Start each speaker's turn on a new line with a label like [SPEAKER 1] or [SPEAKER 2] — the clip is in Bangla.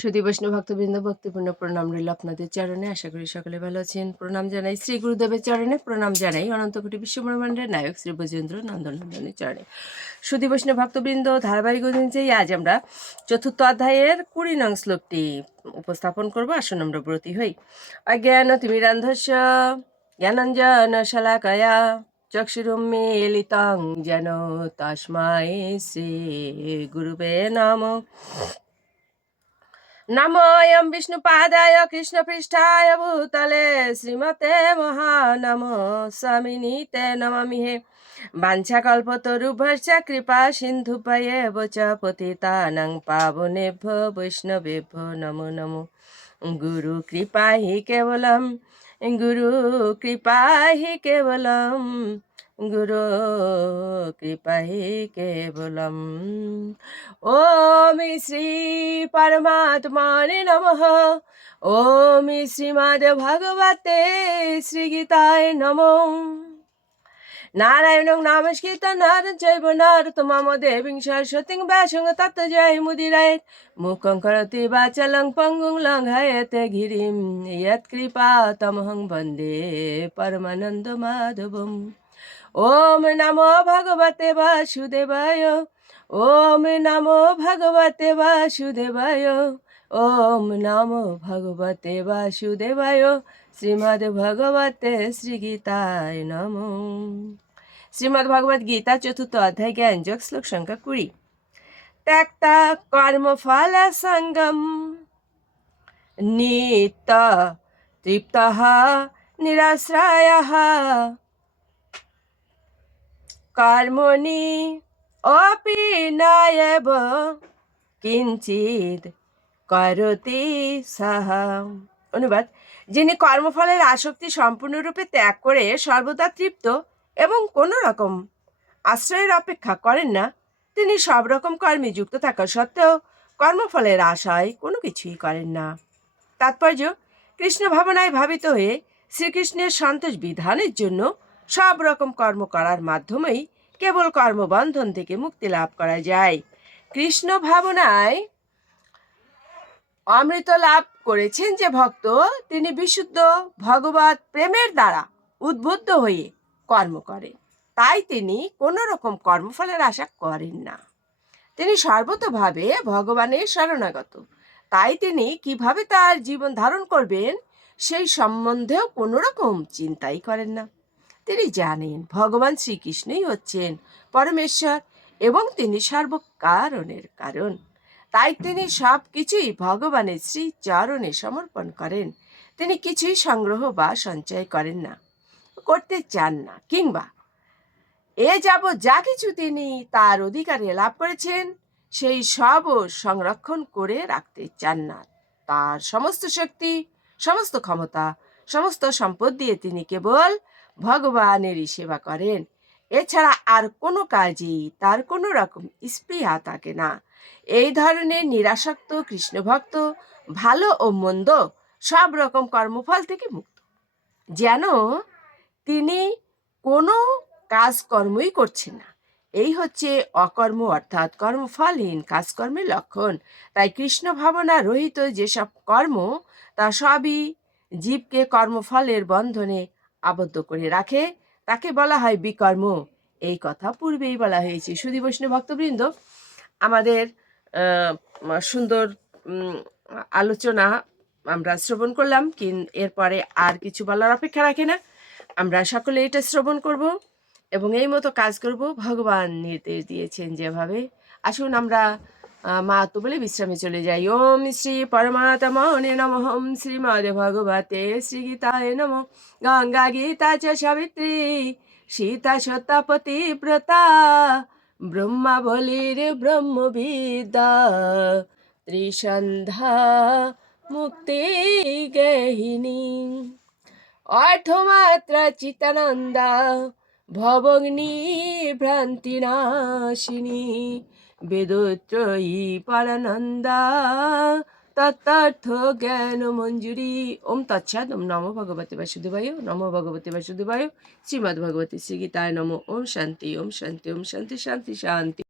[SPEAKER 1] সুধী বৈষ্ণব ভক্তবৃন্দ, ভক্তিপূর্ণ প্রণাম রইল আপনাদের চরণে। আশা করি সকলে ভালো আছেন। প্রণাম জানাই শ্রী গুরুদেবের চরণে। প্রণাম জানাই অনন্তকোটি বিশ্বব্রহ্মাণ্ডের নায়ক শ্রী বৈজেন্দ্র নন্দনন্দনের চরণে। সুধী বৈষ্ণব ভক্তবৃন্দ, ধারাবাহিক অনুযায়ী আজ আমরা চতুর্থ অধ্যায়ের কুড়ি নং শ্লোকটি উপস্থাপন করব। আসুন আমরা ব্রতী হই। অজ্ঞান তিমিরান্ধস্য জ্ঞানঞ্জন শালাকয়া চক্ষুরুন্মিলিতং যেন তস্মায় শ্রী গুরুবে নম। নময়ম বিষ্ণু পাদায় কৃষ্ণ পৃষ্ঠায় ভূতলে শ্রীমতে মহানম স্বামিনীতে নমামি হে বাঞ্ছা কল্পতরুভ্যা কৃপা সিন্ধু পয়ে বচ পতিতানং পাবনেভ্য বৈষ্ণবেভ্য নমো নমো গুরু কৃপা হি কেবলম గురు కృపాహి కేవలం గురు కృపహి కేవలం ఓమి శ్రీ పరమాత్మాని నమ ఓమి శ్రీమద్ భగవతే శ్రీ గీతాయ నమో নারায়ণং নমস্কৃত নর চৈব নরতমম দেবীং সরস্বতীং ব্যাসং তত্ত জয় মুদিরায়। মুখং করতি বাচলং পঙ্গুং লঙ্ঘয়তে গিরিম। ইয়ৎকৃপা তমহং বন্দে পরমানন্দ মাধবম। ওম নমো ভগবতে বাসুদেবায়। ওম নমো ভগবতে বাসুদেবায়। ওম নমো ভগবতে বাসুদেবায় শ্রীমদ্ ভগবতে শ্রীগীতায় নম শ্রীমদ্ ভগবত গীতা চতুর্থ অধ্যায় জ্ঞানযোগ শ্লোক সংখ্যা কুড়ি ত্যক্তা কর্মফল সঙ্গম নিত্য তৃপ্ত নিরাশ্রয় কর্মণি অপি নায়ব কিঞ্চিত করতি সাহা। অনুবাদ, যিনি কর্মফলের আসক্তি সম্পূর্ণরূপে ত্যাগ করে সর্বদা তৃপ্ত এবং কোনো রকম আশ্রয়ের অপেক্ষা করেন না, তিনি সব রকম কর্মে যুক্ত থাকা সত্ত্বেও কর্মফলের আশায় কোনো কিছুই করেন না। তাৎপর্য, কৃষ্ণ ভাবনায় ভাবিত হয়ে শ্রীকৃষ্ণের সন্তোষ বিধানের জন্য সব রকম কর্ম করার মাধ্যমেই কেবল কর্মবন্ধন থেকে মুক্তি লাভ করা যায়। কৃষ্ণ ভাবনায় অমৃত লাভ করেছেন যে ভক্ত, তিনি বিশুদ্ধ ভগবত প্রেমের দ্বারা উদ্বুদ্ধ হয়ে কর্ম করেন। তাই তিনি কোনো রকম কর্মফলের আশা করেন না। তিনি সর্বতভাবে ভগবানের শরণাগত। তাই তিনি কীভাবে তার জীবন ধারণ করবেন, সেই সম্বন্ধেও কোনো রকম চিন্তাই করেন না। তিনি জানেন ভগবান শ্রীকৃষ্ণই হচ্ছেন পরমেশ্বর এবং তিনি সর্বকারণের কারণ। তাই তিনি সব কিছুই ভগবানের শ্রী চরণে সমর্পণ করেন। তিনি কিছুই সংগ্রহ বা সঞ্চয় করেন না, করতে চান না, কিংবা এ যাব যা কিছু তিনি তার অধিকারে লাভ করেছেন, সেই সবও সংরক্ষণ করে রাখতে চান না। তার সমস্ত শক্তি, সমস্ত ক্ষমতা, সমস্ত সম্পদ দিয়ে তিনি কেবল ভগবানেরই সেবা করেন। এছাড়া আর কোনো কাজেই তার কোনো রকম স্পৃহা থাকে না। এই ধরনের নিরাসক্ত, কৃষ্ণভক্ত, ভালো ও মন্দ সব রকম কর্মফল থেকে মুক্ত। যেন তিনি কোনো কাজকর্মই করছেন না। এই হচ্ছে অকর্ম অর্থাৎ কর্মফলহীন কাজকর্মের লক্ষণ। তাই কৃষ্ণ ভাবনা রহিত যেসব কর্ম, তা সবই জীবকে কর্মফলের বন্ধনে আবদ্ধ করে রাখে। তাকে বলা হয় বিকর্ম। এই কথা পূর্বেই বলা হয়েছে। সুধী বৈষ্ণব ভক্তবৃন্দ, আমাদের সুন্দর আলোচনা আমরা শ্রবণ করলাম, কিন, এরপরে আর কিছু বলার অপেক্ষা রাখে না। আমরা সকলে এটা শ্রবণ করব এবং এই মতো কাজ করব। ভগবান নির্দেশ দিয়েছেন যেভাবে। আসুন আমরা আহ, মা তো বলে বিশ্রামে চলে যাই। ওম শ্রী পরমাত্মনে নম। ওম শ্রীমদ ভগবতে শ্রী গীতায় নম। গঙ্গা গীতা চ সাবিত্রী সীতা সত্যাপতি ব্রতা ব্রহ্মা বলির ব্রহ্মবিদ্যা ত্রিসন্ধ্যা মুক্তি গেহিনী। অর্থমাত্রা চিতানন্দা ভবগ্নি ভ্রান্তি নাশিনী। বেদত্রয়ী পারানন্দা তত্তার্থ জ্ঞান মঞ্জুরি ওম তৎসাদ ওম নম ভগবতে বাসুদেবায় নম ভগবতে বাসুদেবায় শ্রীমদ্ ভগবতী শ্রী গীতায় নম ওম শান্তি ওম শান্তি ওম শান্তি শান্তি শান্তি